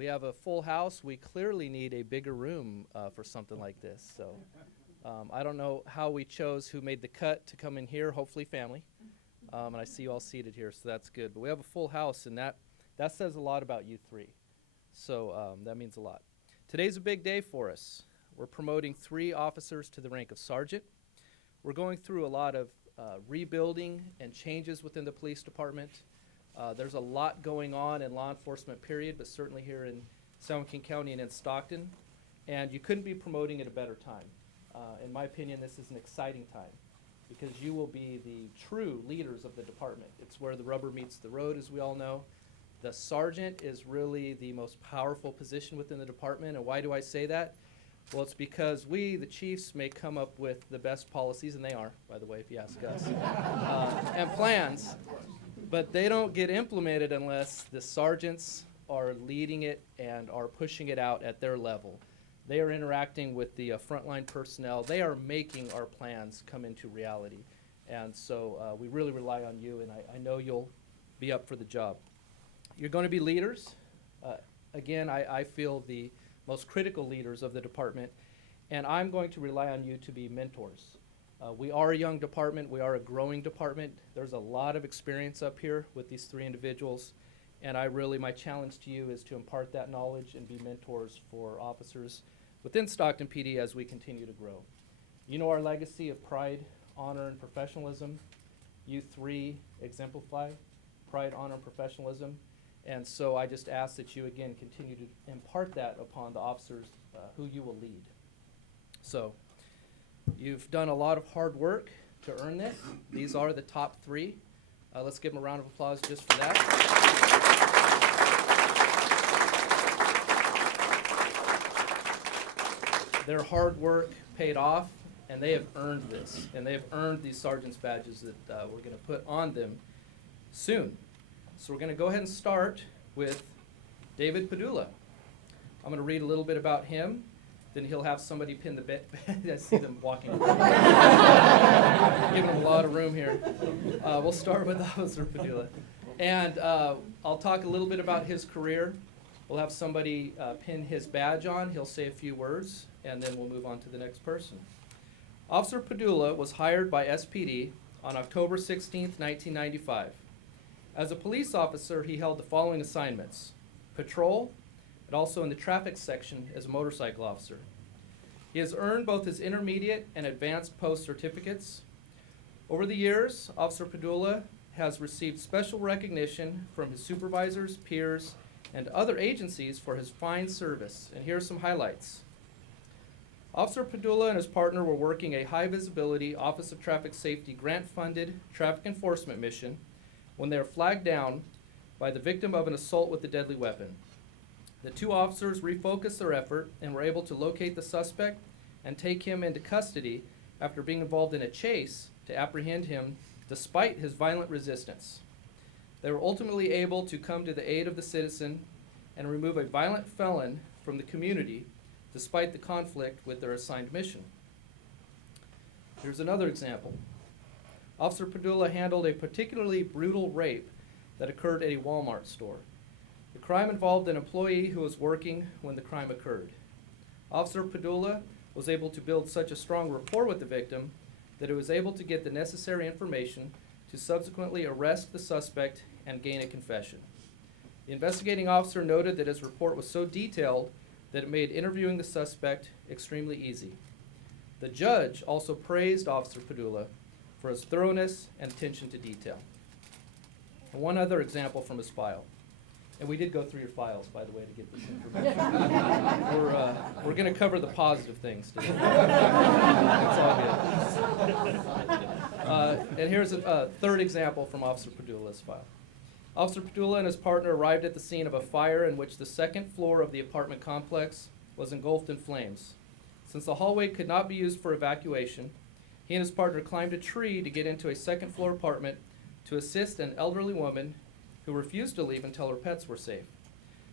We have a full house. We clearly need a bigger room for something like this. So I don't know how we chose who made the cut to come in here, hopefully family. And I see you all seated here, so that's good. But we have a full house, and that says a lot about you three. So that means a lot. Today's a big day for us. We're promoting 3 officers to the rank of sergeant. We're going through a lot of rebuilding and changes within the police department. There's a lot going on in law enforcement, period, but certainly here in San Joaquin County and in Stockton. And you couldn't be promoting at a better time. In my opinion, this is an exciting time because you will be the true leaders of the department. It's where the rubber meets the road, as we all know. The sergeant is really the most powerful position within the department. And why do I say that? Well, it's because we, the chiefs, may come up with the best policies, and they are, by the way, if you ask us, and plans. But they don't get implemented unless the sergeants are leading it and are pushing it out at their level. They are interacting with the frontline personnel. They are making our plans come into reality. And so we really rely on you, and I know you'll be up for the job. You're going to be leaders. Again, I feel the most critical leaders of the department, and I'm going to rely on you to be mentors. We are a young department. We are a growing department. There's a lot of experience up here with these 3 individuals, and my challenge to you is to impart that knowledge and be mentors for officers within Stockton PD as we continue to grow. You know our legacy of pride, honor, and professionalism. You 3 exemplify pride, honor, and professionalism, and so I just ask that you, again, continue to impart that upon the officers who you will lead. So, you've done a lot of hard work to earn this. These are the top 3. Let's give them a round of applause just for that. Their hard work paid off, and they have earned this. And they have earned these sergeant's badges that we're going to put on them soon. So we're going to go ahead and start with David Padula. I'm going to read a little bit about him. Then he'll have somebody pin the bed. I see them walking. Giving them a lot of room here. We'll start with Officer Padula. And I'll talk a little bit about his career. We'll have somebody pin his badge on. He'll say a few words, and then we'll move on to the next person. Officer Padula was hired by SPD on October 16th, 1995. As a police officer, he held the following assignments: patrol, and also in the traffic section as a motorcycle officer. He has earned both his intermediate and advanced post certificates. Over the years, Officer Padula has received special recognition from his supervisors, peers, and other agencies for his fine service. And here are some highlights. Officer Padula and his partner were working a high-visibility Office of Traffic Safety grant-funded traffic enforcement mission when they were flagged down by the victim of an assault with a deadly weapon. The 2 officers refocused their effort and were able to locate the suspect and take him into custody after being involved in a chase to apprehend him despite his violent resistance. They were ultimately able to come to the aid of the citizen and remove a violent felon from the community despite the conflict with their assigned mission. Here's another example. Officer Padula handled a particularly brutal rape that occurred at a Walmart store. The crime involved an employee who was working when the crime occurred. Officer Padula was able to build such a strong rapport with the victim that he was able to get the necessary information to subsequently arrest the suspect and gain a confession. The investigating officer noted that his report was so detailed that it made interviewing the suspect extremely easy. The judge also praised Officer Padula for his thoroughness and attention to detail. And one other example from his file. And we did go through your files, by the way, to get this information. We're going to cover the positive things today. That's all good. And here's a third example from Officer Padula's file. Officer Padula and his partner arrived at the scene of a fire in which the 2nd floor of the apartment complex was engulfed in flames. Since the hallway could not be used for evacuation, he and his partner climbed a tree to get into a 2nd floor apartment to assist an elderly woman who refused to leave until her pets were safe.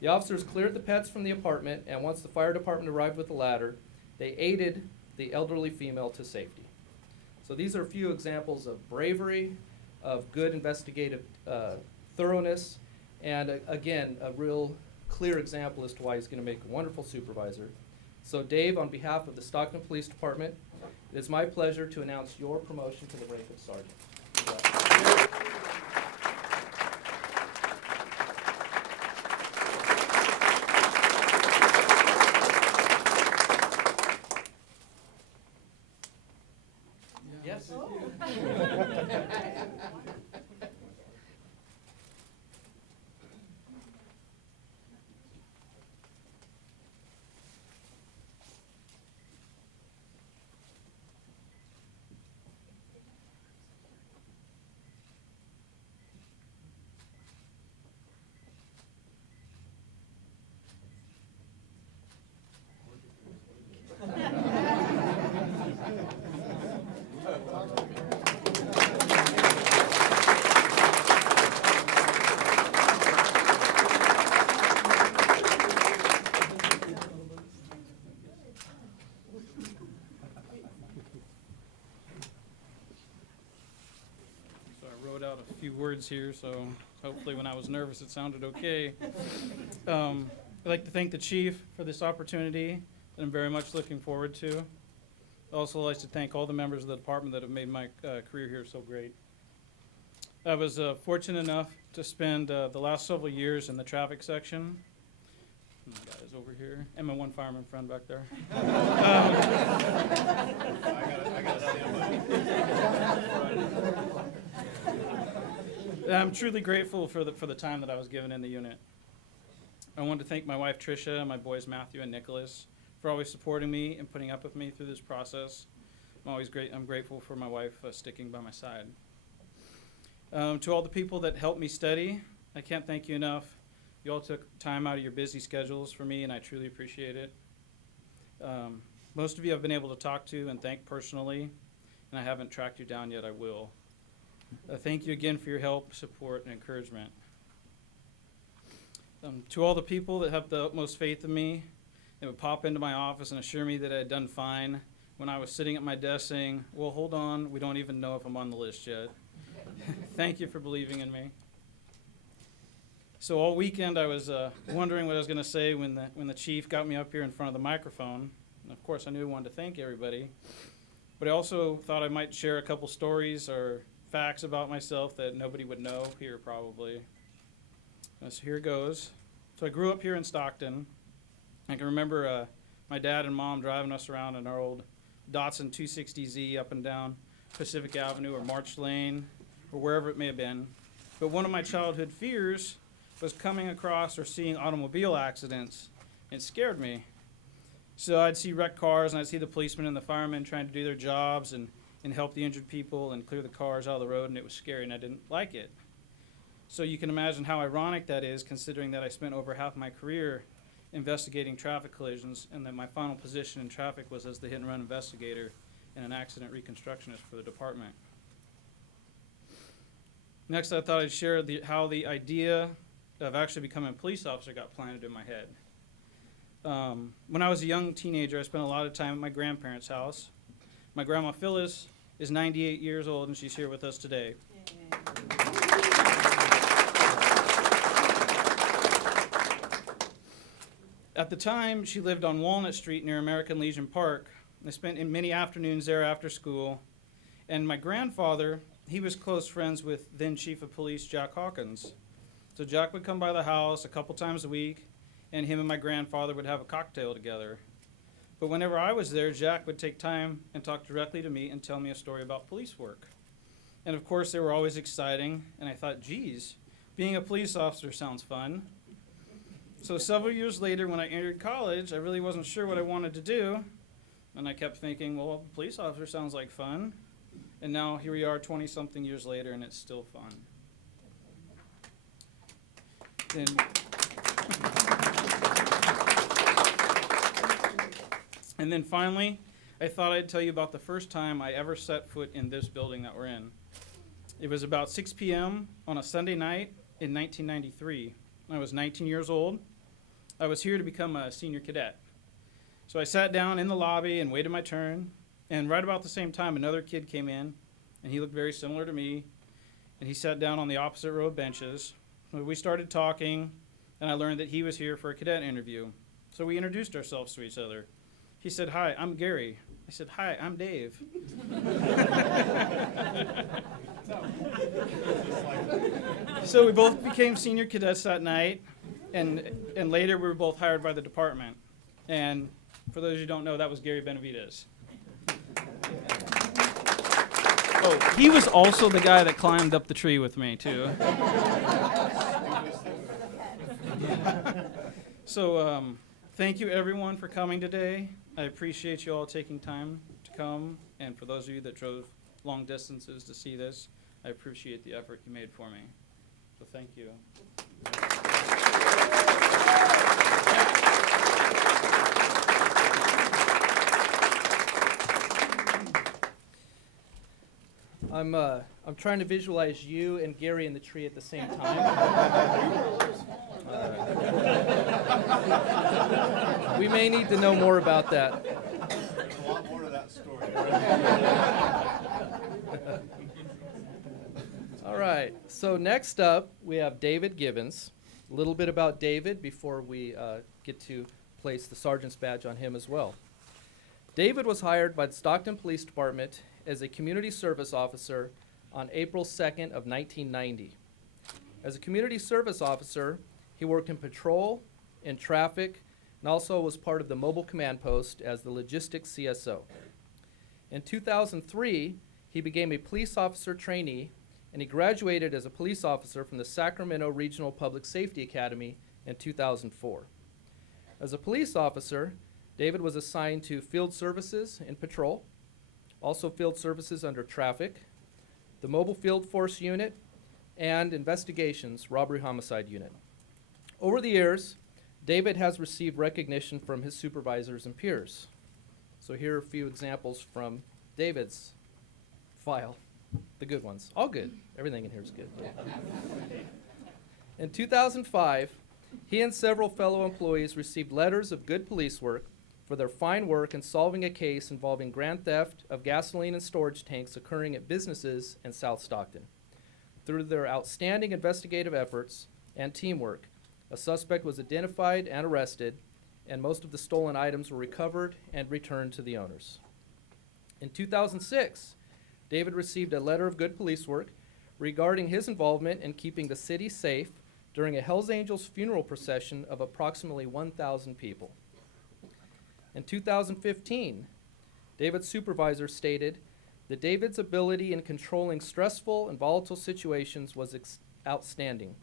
The officers cleared the pets from the apartment, and once the fire department arrived with the ladder, they aided the elderly female to safety. So these are a few examples of bravery, of good investigative thoroughness, and again, a real clear example as to why he's going to make a wonderful supervisor. So Dave, on behalf of the Stockton Police Department, it is my pleasure to announce your promotion to the rank of sergeant. Yes. Out a few words here, so hopefully when I was nervous it sounded okay. I'd like to thank the chief for this opportunity that I'm very much looking forward to. I'd also like to thank all the members of the department that have made my career here so great. I was fortunate enough to spend the last several years in the traffic section. My guys over here, and my one fireman friend back there. I gotta stand by. I'm truly grateful for the time that I was given in the unit. I want to thank my wife Tricia and my boys Matthew and Nicholas for always supporting me and putting up with me through this process. I'm grateful for my wife sticking by my side. To all the people that helped me study, I can't thank you enough. You all took time out of your busy schedules for me, and I truly appreciate it. Most of you I've been able to talk to and thank personally, and I haven't tracked you down yet. I will. Thank you again for your help, support, and encouragement. To all the people that have the utmost faith in me, they would pop into my office and assure me that I had done fine when I was sitting at my desk saying, well, hold on, we don't even know if I'm on the list yet. Thank you for believing in me. So all weekend I was wondering what I was going to say when the chief got me up here in front of the microphone. And of course, I knew I wanted to thank everybody. But I also thought I might share a couple stories or facts about myself that nobody would know here probably. So here goes. So I grew up here in Stockton. I can remember my dad and mom driving us around in our old Datsun 260Z up and down Pacific Avenue or March Lane or wherever it may have been. But one of my childhood fears was coming across or seeing automobile accidents. It scared me. So I'd see wrecked cars and I'd see the policemen and the firemen trying to do their jobs and help the injured people and clear the cars out of the road, and it was scary and I didn't like it. So you can imagine how ironic that is, considering that I spent over half my career investigating traffic collisions and that my final position in traffic was as the hit and run investigator and an accident reconstructionist for the department. Next, I thought I'd share how the idea of actually becoming a police officer got planted in my head. When I was a young teenager, I spent a lot of time at my grandparents' house. My grandma Phyllis is 98 years old, and she's here with us today. At the time, she lived on Walnut Street near American Legion Park. I spent many afternoons there after school. And my grandfather, he was close friends with then Chief of Police Jack Hawkins. So Jack would come by the house a couple times a week, and him and my grandfather would have a cocktail together. But whenever I was there, Jack would take time and talk directly to me and tell me a story about police work. And of course, they were always exciting, and I thought, geez, being a police officer sounds fun. So several years later, when I entered college, I really wasn't sure what I wanted to do. And I kept thinking, well, a police officer sounds like fun. And now here we are 20-something years later, and it's still fun. And then finally, I thought I'd tell you about the first time I ever set foot in this building that we're in. It was about 6 p.m. on a Sunday night in 1993. I was 19 years old. I was here to become a senior cadet. So I sat down in the lobby and waited my turn. And right about the same time, another kid came in, and he looked very similar to me. And he sat down on the opposite row of benches. We started talking, and I learned that he was here for a cadet interview. So we introduced ourselves to each other. He said, "Hi, I'm Gary." I said, "Hi, I'm Dave." So we both became senior cadets that night, and later we were both hired by the department. And for those who don't know, that was Gary Benavides. Oh, he was also the guy that climbed up the tree with me, too. So thank you, everyone, for coming today. I appreciate you all taking time to come. And for those of you that drove long distances to see this, I appreciate the effort you made for me. So thank you. I'm trying to visualize you and Gary in the tree at the same time. We may need to know more about that. There's a lot more to that story. All right, so next up, we have David Gibbons. A little bit about David before we get to place the sergeant's badge on him as well. David was hired by the Stockton Police Department as a community service officer on April 2nd of 1990. As a community service officer, he worked in patrol, in traffic, and also was part of the mobile command post as the logistics CSO. In 2003, he became a police officer trainee, and he graduated as a police officer from the Sacramento Regional Public Safety Academy in 2004. As a police officer, David was assigned to field services in patrol, also field services under traffic, the mobile field force unit, and investigations robbery homicide unit. Over the years, David has received recognition from his supervisors and peers. So here are a few examples from David's file, the good ones. All good. Everything in here is good. In 2005, he and several fellow employees received letters of good police work for their fine work in solving a case involving grand theft of gasoline and storage tanks occurring at businesses in South Stockton. Through their outstanding investigative efforts and teamwork, a suspect was identified and arrested, and most of the stolen items were recovered and returned to the owners. In 2006, David received a letter of good police work regarding his involvement in keeping the city safe during a Hells Angels funeral procession of approximately 1,000 people. In 2015, David's supervisor stated that David's ability in controlling stressful and volatile situations was outstanding.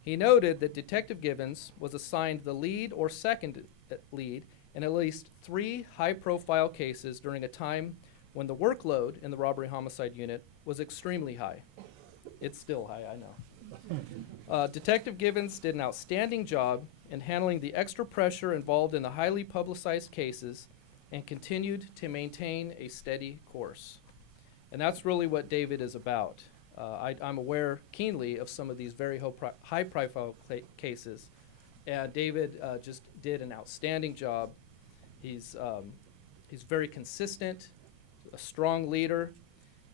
He noted that Detective Gibbons was assigned the lead or second lead in at least 3 high-profile cases during a time when the workload in the robbery homicide unit was extremely high. It's still high, I know. Detective Gibbons did an outstanding job in handling the extra pressure involved in the highly publicized cases and continued to maintain a steady course. And that's really what David is about. I'm aware keenly of some of these very high-profile cases, and David just did an outstanding job. He's very consistent, a strong leader,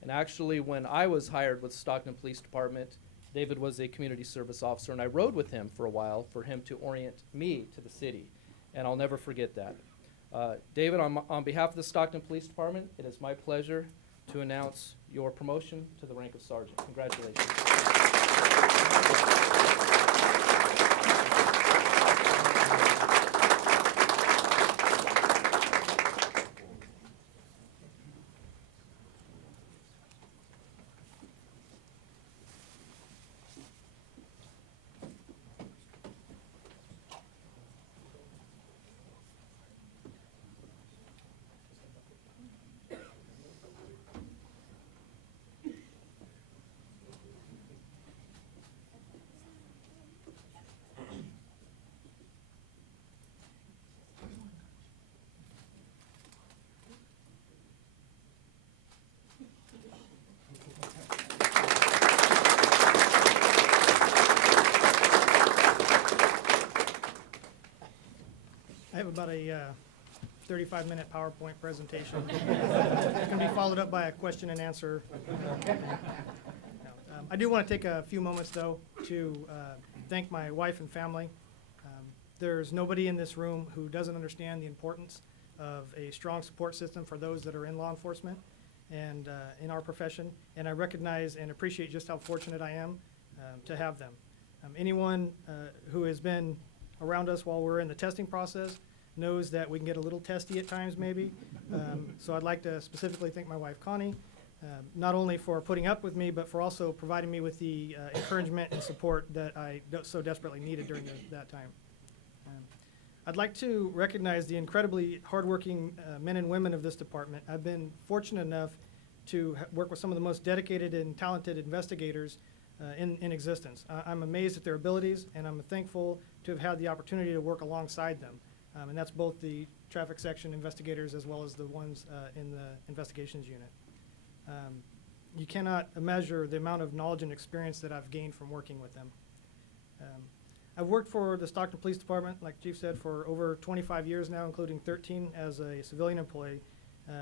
and actually when I was hired with Stockton Police Department, David was a community service officer, and I rode with him for a while for him to orient me to the city, and I'll never forget that. David, on behalf of the Stockton Police Department, it is my pleasure to announce your promotion to the rank of sergeant. Congratulations. I have about a 35-minute PowerPoint presentation. It's going to be followed up by a question and answer. I do want to take a few moments, though, to thank my wife and family There's nobody in this room who doesn't understand the importance of a strong support system for those that are in law enforcement and in our profession. And I recognize and appreciate just how fortunate I am to have them. Anyone who has been around us while we're in the testing process knows that we can get a little testy at times maybe. So I'd like to specifically thank my wife Connie, not only for putting up with me, but for also providing me with the encouragement and support that I so desperately needed during that time. I'd like to recognize the incredibly hardworking men and women of this department. I've been fortunate enough to work with some of the most dedicated and talented investigators in existence. I'm amazed at their abilities, and I'm thankful to have had the opportunity to work alongside them. And that's both the traffic section investigators as well as the ones in the investigations unit. You cannot measure the amount of knowledge and experience that I've gained from working with them. I've worked for the Stockton Police Department, like Chief said, for over 25 years now, including 13 as a civilian employee,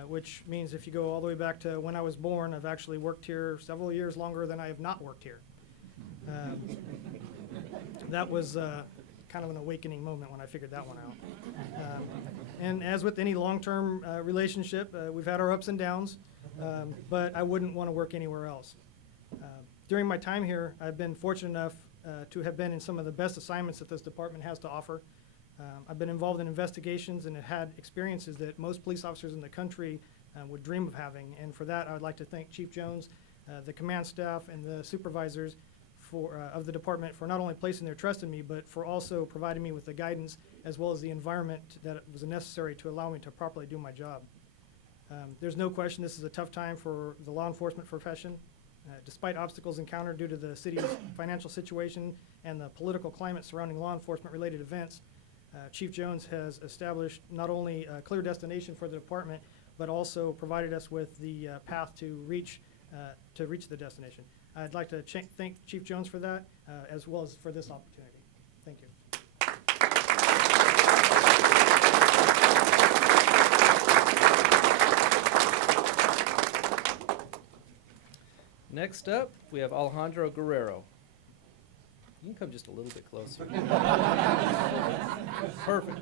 which means if you go all the way back to when I was born, I've actually worked here several years longer than I have not worked here. That was kind of an awakening moment when I figured that one out. And as with any long-term relationship, we've had our ups and downs, but I wouldn't want to work anywhere else. During my time here, I've been fortunate enough to have been in some of the best assignments that this department has to offer. I've been involved in investigations and have had experiences that most police officers in the country would dream of having. And for that, I would like to thank Chief Jones, the command staff, and the supervisors of the department for not only placing their trust in me, but for also providing me with the guidance as well as the environment that was necessary to allow me to properly do my job. There's no question this is a tough time for the law enforcement profession. Despite obstacles encountered due to the city's financial situation and the political climate surrounding law enforcement-related events, Chief Jones has established not only a clear destination for the department, but also provided us with the path to reach the destination. I'd like to thank Chief Jones for that, as well as for this opportunity. Thank you. Next up, we have Alejandro Guerrero. You can come just a little bit closer. Perfect.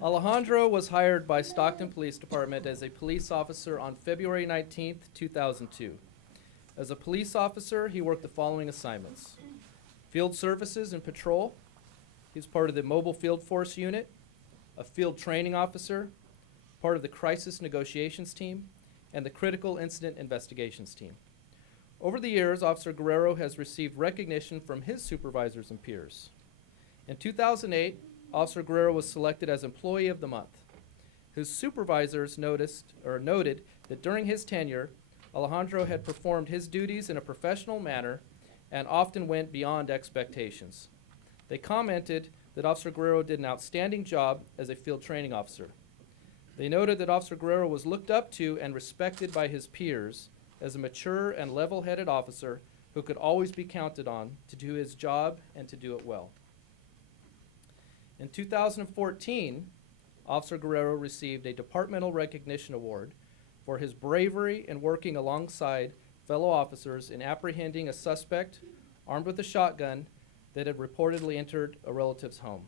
Alejandro was hired by Stockton Police Department as a police officer on February 19th, 2002. As a police officer, he worked the following assignments: field services and patrol. He was part of the mobile field force unit, a field training officer, part of the crisis negotiations team, and the critical incident investigations team. Over the years, Officer Guerrero has received recognition from his supervisors and peers. In 2008, Officer Guerrero was selected as Employee of the Month. His supervisors noted that during his tenure, Alejandro had performed his duties in a professional manner and often went beyond expectations. They commented that Officer Guerrero did an outstanding job as a field training officer. They noted that Officer Guerrero was looked up to and respected by his peers as a mature and level-headed officer who could always be counted on to do his job and to do it well. In 2014, Officer Guerrero received a departmental recognition award for his bravery in working alongside fellow officers in apprehending a suspect armed with a shotgun that had reportedly entered a relative's home.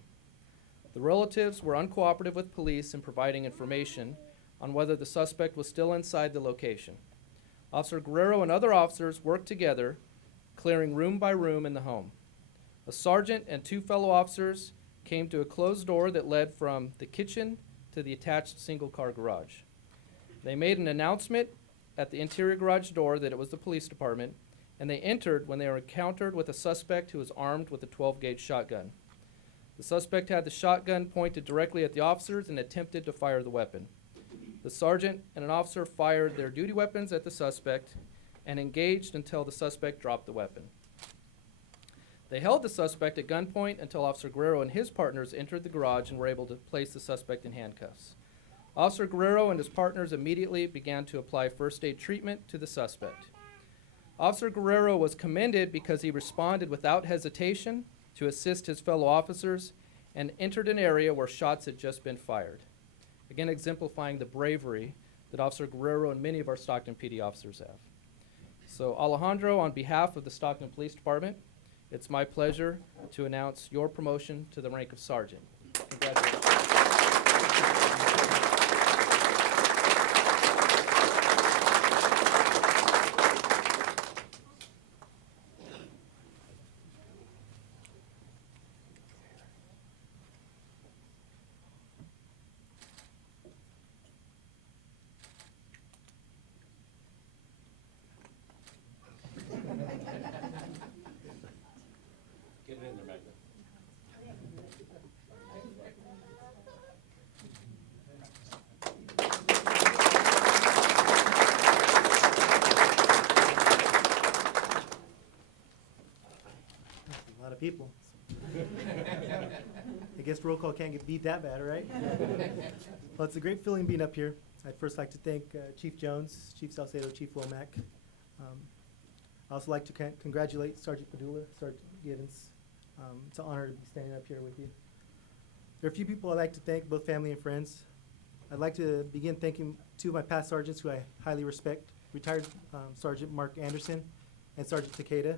The relatives were uncooperative with police in providing information on whether the suspect was still inside the location. Officer Guerrero and other officers worked together, clearing room by room in the home. A sergeant and two fellow officers came to a closed door that led from the kitchen to the attached single-car garage. They made an announcement at the interior garage door that it was the police department, and they entered when they were encountered with a suspect who was armed with a 12-gauge shotgun. The suspect had the shotgun pointed directly at the officers and attempted to fire the weapon. The sergeant and an officer fired their duty weapons at the suspect and engaged until the suspect dropped the weapon. They held the suspect at gunpoint until Officer Guerrero and his partners entered the garage and were able to place the suspect in handcuffs. Officer Guerrero and his partners immediately began to apply first aid treatment to the suspect. Officer Guerrero was commended because he responded without hesitation to assist his fellow officers and entered an area where shots had just been fired. Again, exemplifying the bravery that Officer Guerrero and many of our Stockton PD officers have. So Alejandro, on behalf of the Stockton Police Department, It's my pleasure to announce your promotion to the rank of sergeant. Congratulations. Get it in there, Magda. A lot of people. I guess roll call can't get beat that bad, right? Well, it's a great feeling being up here. I'd first like to thank Chief Jones, Chief Salcedo, Chief Womack. I also like to congratulate Sergeant Padula, Sergeant Givens. It's an honor to be standing up here with you. There are a few people I'd like to thank, both family and friends. I'd like to begin thanking two of my past sergeants who I highly respect, retired Sergeant Mark Anderson and Sergeant Takeda.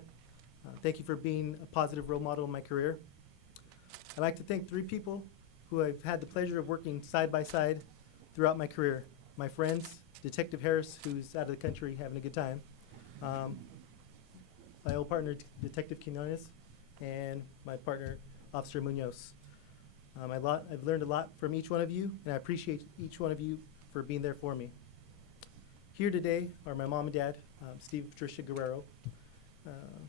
Thank you for being a positive role model in my career. I'd like to thank three people who I've had the pleasure of working side by side throughout my career. My friends, Detective Harris, who's out of the country having a good time, my old partner, Detective Quinones, and my partner, Officer Munoz. I've learned a lot from each one of you, and I appreciate each one of you for being there for me. Here today are my mom and dad, Steve and Patricia Guerrero,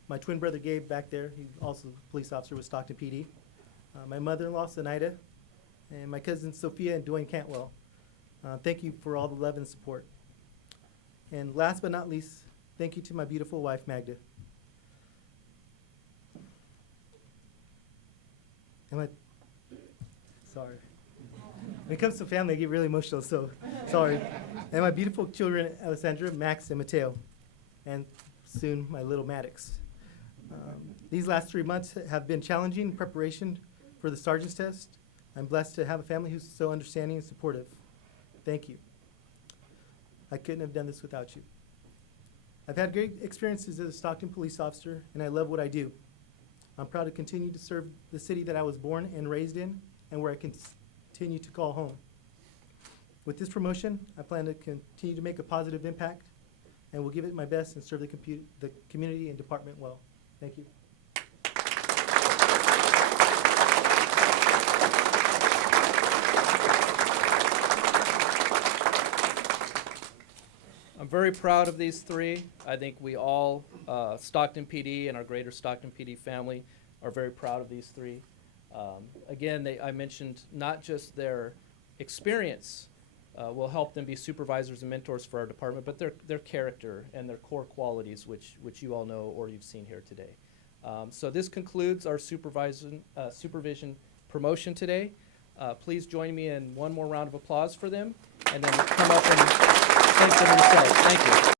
my twin brother Gabe back there, he's also a police officer with Stockton PD, my mother-in-law Zenaida, and my cousins Sophia and Dwayne Cantwell. Thank you for all the love and support. And last but not least, thank you to my beautiful wife, Magda. Sorry. When it comes to family, I get really emotional, so sorry. And my beautiful children, Alessandra, Max, and Mateo, and soon my little Maddox. These last 3 months have been challenging in preparation for the sergeant's test. I'm blessed to have a family who's so understanding and supportive. Thank you. I couldn't have done this without you. I've had great experiences as a Stockton police officer, and I love what I do. I'm proud to continue to serve the city that I was born and raised in, and where I continue to call home. With this promotion, I plan to continue to make a positive impact, and will give it my best and serve the community and department well. Thank you. I'm very proud of these three. I think we all, Stockton PD and our greater Stockton PD family, are very proud of these three. Again, I mentioned not just their experience will help them be supervisors and mentors for our department, but their character and their core qualities, which you all know or you've seen here today. So this concludes our supervision promotion today. Please join me in one more round of applause for them, and then come up and thank them yourselves. Thank you.